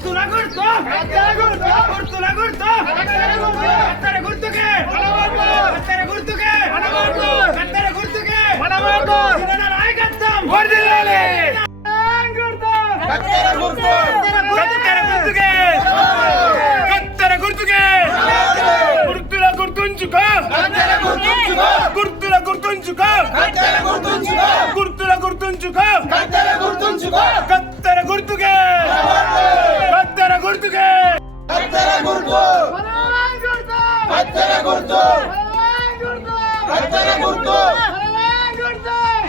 గుర్తు గుర్తుల గుర్తు కత్తెర గుర్తుకే కత్తెర గుర్తుకే కత్తెర గుర్తుకే జగన్ నాయకత్వం కత్తెర గుర్తుకే కత్తెర గుర్తుకే గుర్తుల గుర్తుంచుకో గుర్తుల గుర్తుంచుకో గుర్తుల గుర్తుంచుకో కత్తెర గుర్తుకే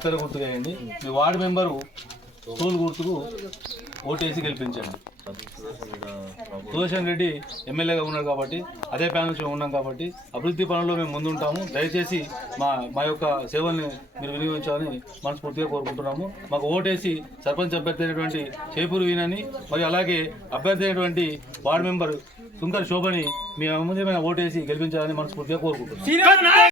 కత్తెర గుర్తు వేయండి మీ వార్డు మెంబరు స్కూల్ గుర్తుకు ఓటేసి గెలిపించండి. సుదర్శన్ రెడ్డి ఎమ్మెల్యేగా ఉన్నారు కాబట్టి అదే ప్యానల్ మేము ఉన్నాం కాబట్టి అభివృద్ధి పనుల్లో మేము ముందుంటాము. దయచేసి మా మా యొక్క సేవల్ని మీరు వినియోగించాలని మనస్ఫూర్తిగా కోరుకుంటున్నాము. మాకు ఓటేసి సర్పంచ్ అభ్యర్థి అయినటువంటి చేపూరు వీనని మరియు అలాగే అభ్యర్థి అయినటువంటి వార్డు మెంబర్ సుంకర్ శోభని మీ అమూల్యమైన ఓటేసి గెలిపించాలని మనస్ఫూర్తిగా కోరుకుంటున్నాం